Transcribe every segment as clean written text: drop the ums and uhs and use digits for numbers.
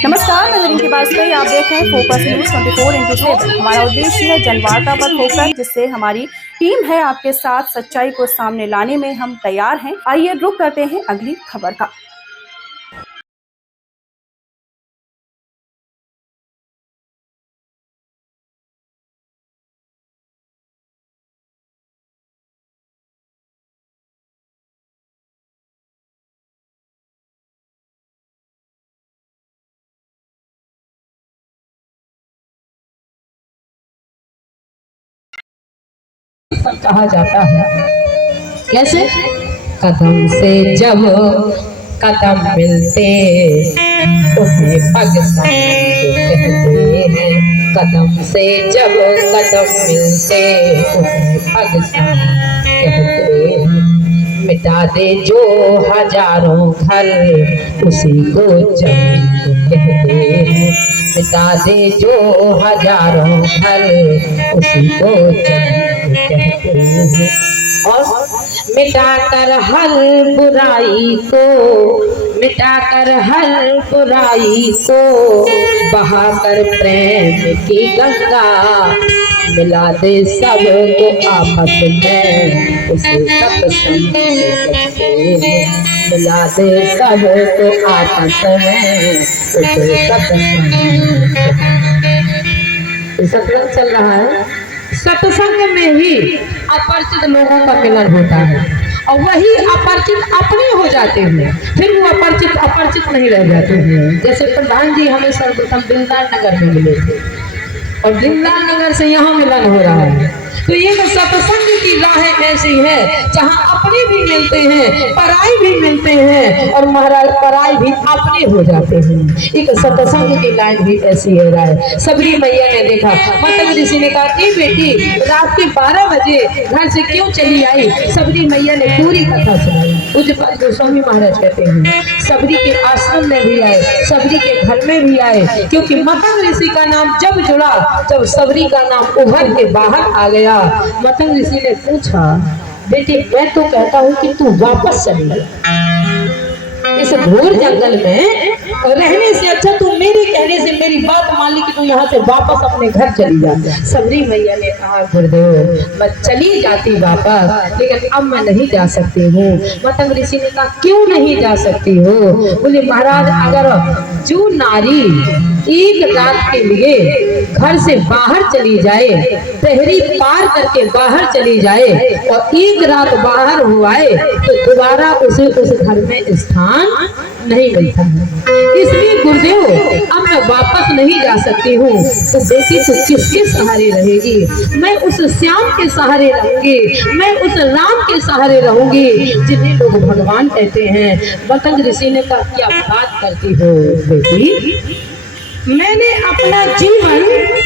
नमस्कार, मैं रिंकी बाजपेयी। आप देख रहे हैं फोकस न्यूज 24/7। हमारा उद्देश्य है जनवार्ता पर फोकस, जिससे हमारी टीम है आपके साथ सच्चाई को सामने लाने में हम तैयार हैं। आइए रुक करते हैं अगली खबर का। कहा जाता है कैसे? कदम से जब कदम मिलते उन्हें पग संग कहते हैं। कदम से जब कदम मिलते उन्हें पग संग कहते हैं। मिटा दे जो हजारों घर उसी को जमीन कहते हैं। मिटा दे जो हजारों घर उसी को जमीन कहते हैं। और मिटाकर हर बुराई को, मिटाकर हर बुराई को बहाकर प्रेम की गंगा मिला दे सबको आपस में उसे सत्संग कहते हैं। मिला दे सबको आपस में उसे सत्संग। सत्संग चल रहा है, सत्संग में ही अपरिचित लोगों का मिलन होता है और वही अपरिचित अपने हो जाते हैं, फिर वो अपरिचित अपरिचित नहीं रह जाते हैं। जैसे प्रधान जी हमें सर्वप्रथम बिंदाल नगर में मिले थे और बिंदाल नगर से यहाँ मिलन हो रहा है। तो ये सत्संग की राह ऐसी है जहाँ अपने भी मिलते हैं, पराई भी मिलते हैं और महाराज पराई भी अपने हो जाते हैं। एक सत्संग की लाइन भी ऐसी है राय। सबरी मैया ने देखा, मतलब ऋषि ने कहा कि बेटी रात के 12 बजे घर से क्यों चली आई? सबरी मैया ने पूरी कथा सुनाई। पूज्यपाद गोस्वामी महाराज कहते हैं सबरी के आश्रम में भी आए, सबरी के घर में भी आए, क्योंकि मतंग ऋषि का नाम जब जुड़ा तब सबरी का नाम उभर के बाहर आ गया। मतंग ऋषि ने पूछा, बेटी मैं तो कहता हूँ कि तू वापस चली जा, इस घोर जंगल में रहने से अच्छा तू मेरे कहने से मेरी बात मान ली कि तू यहाँ से वापस अपने घर चली जा। सबरी मैया ने कहा गुरुदेव मैं चली जाती वापस, लेकिन अब मैं नहीं जा सकती हूँ। मतंग ऋषि ने कहा क्यों नहीं जा सकती हो? बोले महाराज अगर जो नारी एक रात के लिए घर से बाहर चली जाए, पहरी पार करके बाहर चली जाए और एक रात बाहर हो आए तो दोबारा उसे उस घर में स्थान नहीं मिलता है। इसलिए गुरुदेव अब मैं वापस नहीं जा सकती हूँ। तो बेटी तू किसके सहारे रहेगी? मैं उस श्याम के सहारे रहूंगी, मैं उस राम के सहारे रहूंगी जिन्हें लोग भगवान कहते हैं। मतंग ऋषि ने कहा क्या बात करती हो बेटी, मैंने अपना जीवन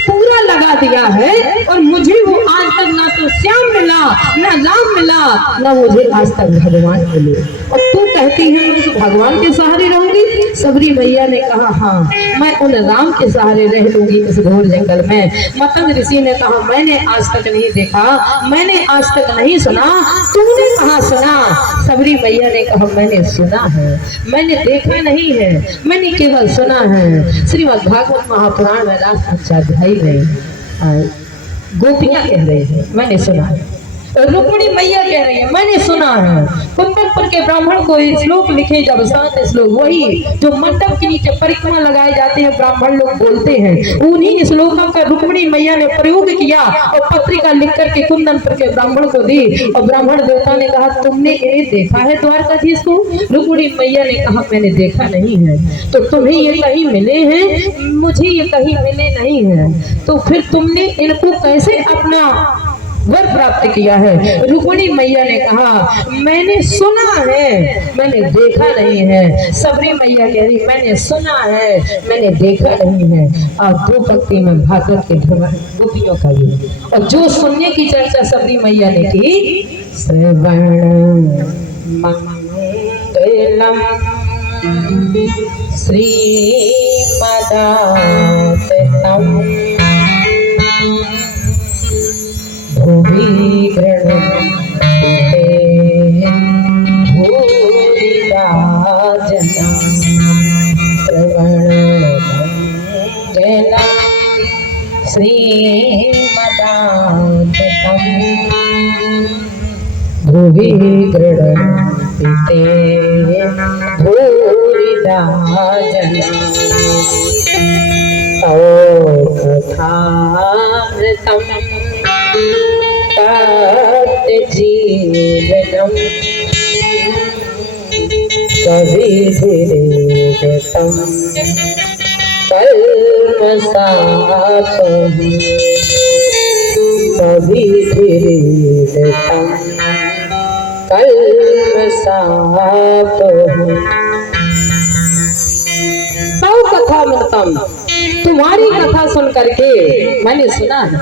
पूरा लगा दिया है और मुझे वो आज तक ना तो श्याम मिला, ना राम मिला, ना मुझे आज तक भगवान मिले, और तू कहती है मैं उस भगवान के सहारे रहूंगी। सबरी मैया ने कहा हाँ मैं उन राम के सहारे रह लूंगी इस घोर जंगल में। मतंग ऋषि ने कहा मैंने आज तक नहीं देखा, मैंने आज तक नहीं सुना, तूने कहाँ सुना? सबरी मैया ने कहा मैंने सुना है, मैंने देखा नहीं है, मैंने केवल सुना है। श्रीमद् भागवत महापुराण में लास्ट अध्याय में गोपियां कह रही है मैंने सुना है, रुक्मिणी मैया कह रही है मैंने सुना है। कुंदनपुर के ब्राह्मण को श्लोक लिखे जब 7 श्लोक, वही जो मंडप के नीचे परिक्रमा लगाए जाते हैं ब्राह्मण लोग बोलते हैं, उन्हीं श्लोकों का रुक्मिणी मैया ने प्रयोग किया और पत्रिका लिख करके कुंदनपुर के ब्राह्मण को दी और ब्राह्मण देवता ने कहा तुमने इन्हें देखा है द्वारकाधीश को? रुक्मिणी मैया ने कहा मैंने देखा नहीं है। तो तुम्हें ये कहीं मिले हैं? मुझे ये कहीं मिले नहीं है। तो फिर तुमने इनको कैसे अपना वर प्राप्त किया है? रुक्मिणी मैया ने कहा मैंने सुना है, मैंने देखा नहीं है। सबरी मैया कह रही मैंने सुना है, मैंने देखा नहीं है। और 2 पंक्ति में भागवत के गोपियों का ये, और जो सुनने की चर्चा सबरी मैया ने की, श्रवण मंगलम श्रीमदाततम भूरि गृह्णन्ते भूरिदा जना श्रवण श्रीमदाततं भुवि गृह्णन्ति भूरिदा जना तव कथामृतं तत्जीवनम् कविभिरेदतं कल्मषापहं कविभिरेदतं कल्मषापहं तव कथामृतम, तुम्हारी कथा सुन करके मैंने सुना है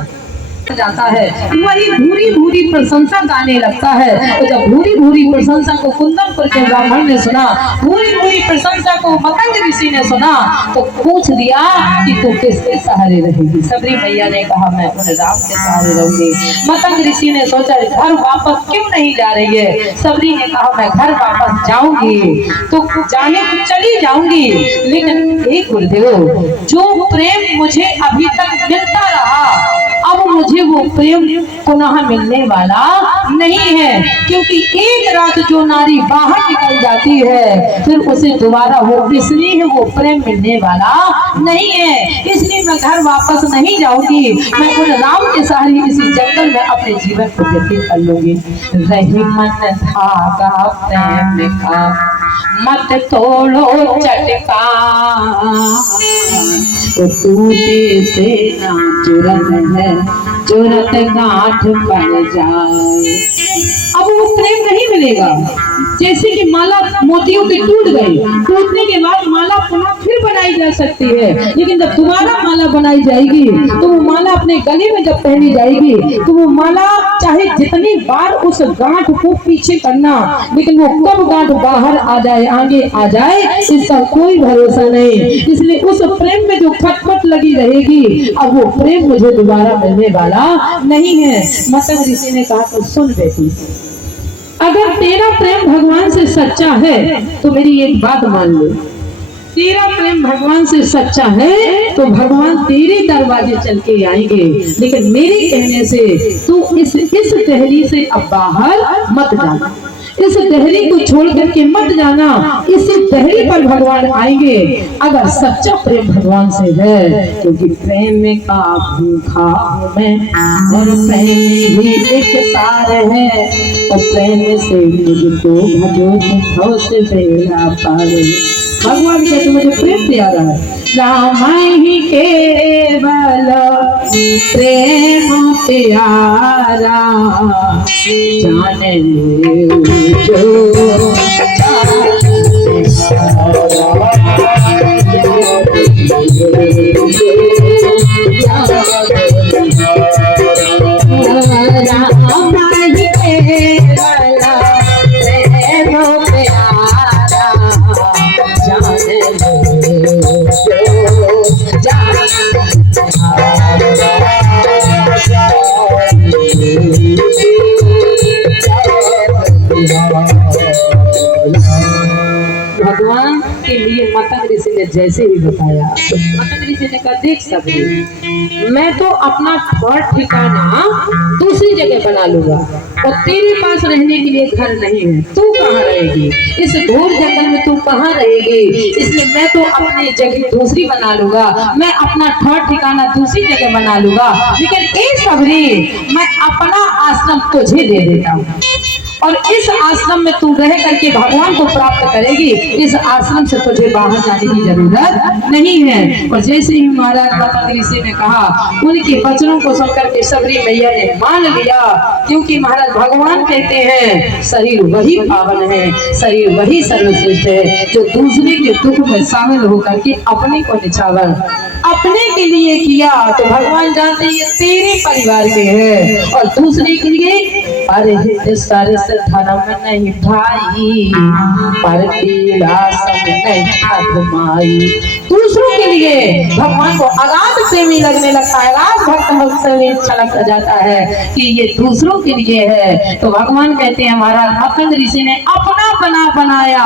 जाता है, वही भूरी भूरी प्रशंसा गाने लगता है। तो जब भूरी भूरी प्रशंसा को कुंदनपुर के ब्राह्मण ने सुना, भूरी भूरी प्रशंसा को मतंग ऋषि ने सुना, तो पूछ दिया कि तू किसके सहारे रहेगी। सबरी मैया ने कहा मैं उन राम के सहारे रहूंगी। मतंग ऋषि ने सोचा घर वापस क्यों नहीं जा रही है। सबरी ने कहा मैं घर वापस जाऊंगी तो जाने को चली जाऊंगी, लेकिन एक गुरुदेव जो प्रेम मुझे अभी तक मिलता रहा, अब मुझे वो प्रेम पुनः मिलने वाला नहीं है, क्योंकि एक रात जो नारी बाहर निकल जाती है फिर उसे दोबारा वो इसलिए वो प्रेम मिलने वाला नहीं है। इसलिए मैं घर वापस नहीं जाऊंगी, मैं उन राम के सहारे इसी जंगल में अपने जीवन को व्यतीत कर लूंगी। रही मन धागा प्रेम का मत तोड़ो चटका, तो टूटे से ना तुरंत है तुरंत गांठ पड़ जाए। अब वो प्रेम नहीं मिलेगा। जैसे कि माला मोतियों की टूट गई, टूटने के बाद माला पुनः फिर बनाई जा सकती है, लेकिन जब दोबारा माला बनाई जाएगी तो वो माला अपने गले में जब पहनी जाएगी तो वो माला चाहे जितनी बार उस गांठ को पीछे करना, लेकिन वो कब गांठ बाहर आ जाए आगे आ जाए इसका कोई भरोसा नहीं। इसलिए उस प्रेम में जो खटपट लगी रहेगी, अब वो प्रेम मुझे दोबारा मिलने वाला नहीं है। मतंग ऋषि ने कहा तो सुन बेटी, अगर तेरा प्रेम भगवान से सच्चा है तो मेरी एक बात मान लो, तेरा प्रेम भगवान से सच्चा है तो भगवान तेरे दरवाजे चल के आएंगे, लेकिन मेरे कहने से तू इस टहरी से अब बाहर मत जाना, इस टहरी को छोड़ करके मत जाना। इस टहरी पर भगवान आएंगे अगर सच्चा प्रेम भगवान से है, क्योंकि प्रेम में का भूखा हूं मैं और प्रेम ही एक सार है, और प्रेम से मुझको भजो तुम से बेड़ा पारे। भगवान कहते मुझे प्रेम प्यारा है, राम ही केवल प्रेम प्यारा जाने जो भगवान के लिए मतंग ऋषि ने जैसे ही बताया, मतंग ऋषि ने कहा देख सबरी, मैं तो अपना ठिकाना दूसरी जगह बना लूंगा और तेरे पास रहने के लिए घर नहीं है। तू कहाँ रहेगी इस घोर जंगल में, तू कहाँ रहेगी? इसलिए मैं तो अपनी जगह दूसरी बना लूंगा, मैं अपना ठिकाना दूसरी जगह बना लूंगा, लेकिन ए सबरी मैं अपना आश्रम तुझे दे देता हूँ और इस आश्रम में तू रह करके भगवान को प्राप्त करेगी। इस आश्रम से तुझे बाहर जाने की जरूरत नहीं है। और जैसे ही महाराज मतंग ऋषि ने कहा, उनके वचनों को सुनकर के सबरी मैया ने मान लिया, क्योंकि महाराज भगवान कहते हैं शरीर वही पावन है, शरीर वही सर्वश्रेष्ठ है जो दूसरे के दुख में शामिल होकर के अपने को निछावर अपने के लिए किया तो भगवान जानते हैं ये तेरे परिवार के है, और दूसरे के लिए अरे सारे से धर्म नहीं भाई पर पीड़ा सब नहीं माई। दूसरों के लिए भगवान को अगाध प्रेमी लगने लगता है, अगाध भक्त से अच्छा लगता जाता है कि ये दूसरों के लिए है। तो भगवान कहते हैं महाराज मतंग ऋषि ने अपना बना बनाया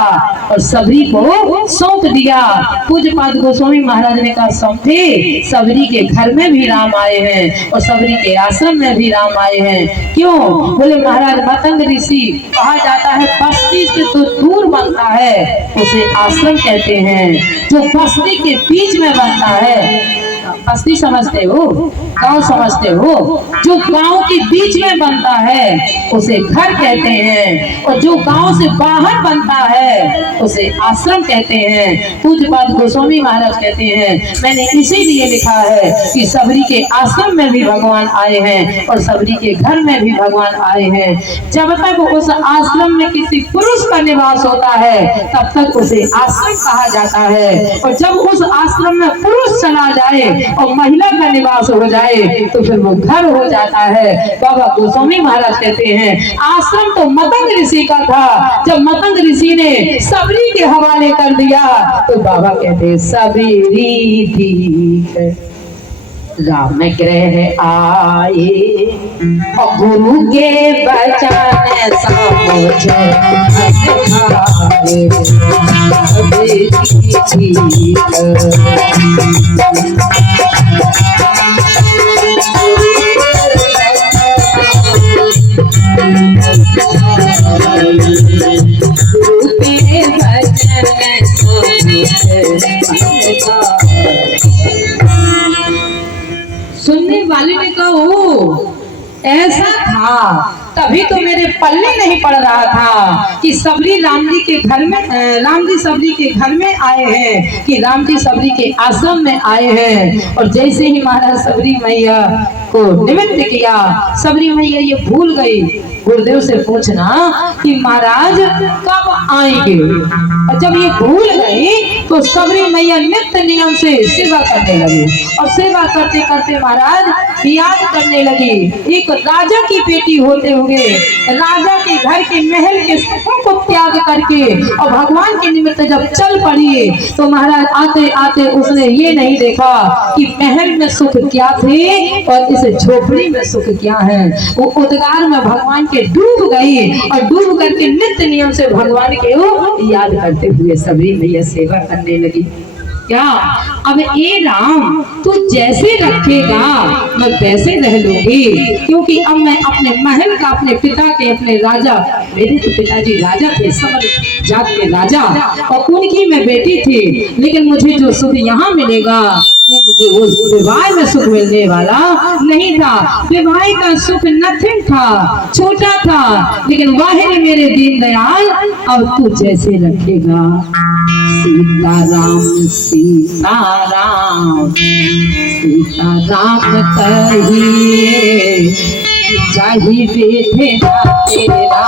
और सबरी को सौंप दिया। पूज्यपाद गोस्वामी महाराज ने कहा समझे, सबरी के घर में भी राम आए हैं और सबरी के आश्रम में भी राम आए हैं। क्यों? बोले महाराज मतंग ऋषि कहा जाता है बस्ती से तो दूर बनता है उसे आश्रम कहते हैं, जो बस्ती के बीच में बनता है। बस्ती समझते हो, गांव समझते हो, जो गांव के बीच में बनता है उसे घर कहते हैं और जो गांव से बाहर बनता है उसे आश्रम कहते हैं। पूज्यपाद गोस्वामी महाराज कहते हैं मैंने इसीलिए लिखा है कि सबरी के आश्रम में भी भगवान आए हैं और सबरी के घर में भी भगवान आए हैं। जब तक उस आश्रम में किसी पुरुष का निवास होता है तब तक उसे आश्रम कहा जाता है, और जब उस आश्रम में पुरुष चला जाए और महिला का निवास हो जाए तो फिर वो घर हो जाता है। बाबा गोस्वामी महाराज कहते हैं आश्रम तो मतंग ऋषि का था, जब मतंग ऋषि ने सबरी के हवाले कर दिया तो बाबा कहते हैं सबरी ठीक राम ग्रह आए और गुरु के बचन समझे सुनने वाले ने कहा ओ ऐसा था, तभी तो मेरे पल्ले नहीं पड़ रहा था कि सबरी राम जी के घर में राम जी सबरी के घर में आए हैं, कि राम जी सबरी के आश्रम में आए हैं। और जैसे ही महाराज सबरी मैया को निमित्त किया, सबरी मैया ये भूल गई गुरुदेव से पूछना कि महाराज कब आएंगे, और जब ये भूल गई तो सबरी मैया नित्य नियम से सेवा करने लगी और सेवा करते करते महाराज याद करने लगी एक राजा की बेटी होते हुए राजा के घर के महल के सुखों को त्याग करके और भगवान के निमित्त जब चल पड़ी तो महाराज आते आते उसने ये नहीं देखा कि महल में सुख क्या थे और इस झोपड़ी में सुख क्या है। वो उद्गार में भगवान के डूब गई और डूब करके नित्य नियम से भगवान के वो याद करते हुए सबरी मैया सेवा करने लगी। क्या अब ये राम तू जैसे रखेगा मैं वैसे रह लूंगी, क्योंकि अब मैं अपने महल का अपने पिता के अपने राजा, मेरे तो पिताजी राजा थे समर जात के राजा और उनकी मैं बेटी थी, लेकिन मुझे जो सुख यहाँ मिलेगा वो मुझे वो विवाह में सुख मिलने वाला नहीं था। विवाह का सुख नथिंग था, छोटा था, लेकिन वाहिर मेरे दीन दयाल अब तू जैसे रखेगा। सीताराम सीताराम सीताराम कहिए चाही बेटे तेरा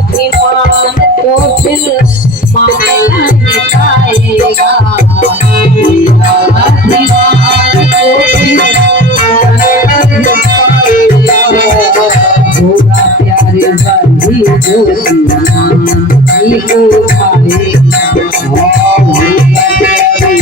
अभिमान तो फिर माना नहीं पाएगा, अभिमान तो फिर माना नहीं पाएगा। होगा प्यारे बंदी जो जी को खाएगा, होगा प्यारे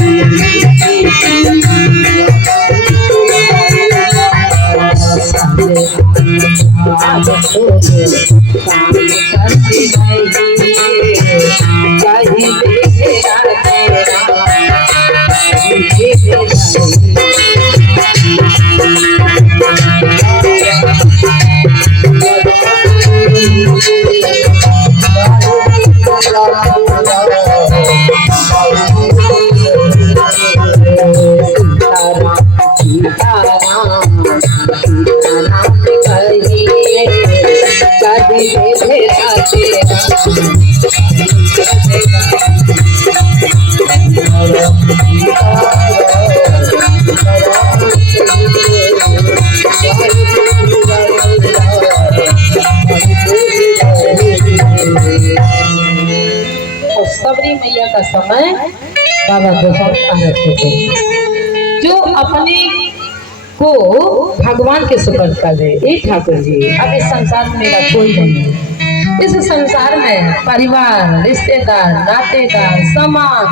सबरी मैया का समय बाबा गोस्वामी रखते थे, जो अपने को भगवान के सुपुर्द कर दे। ए ठाकुर जी, अब इस संसार में मेरा कोई नहीं है, इस संसार में परिवार, रिश्तेदार, नातेदार, समाज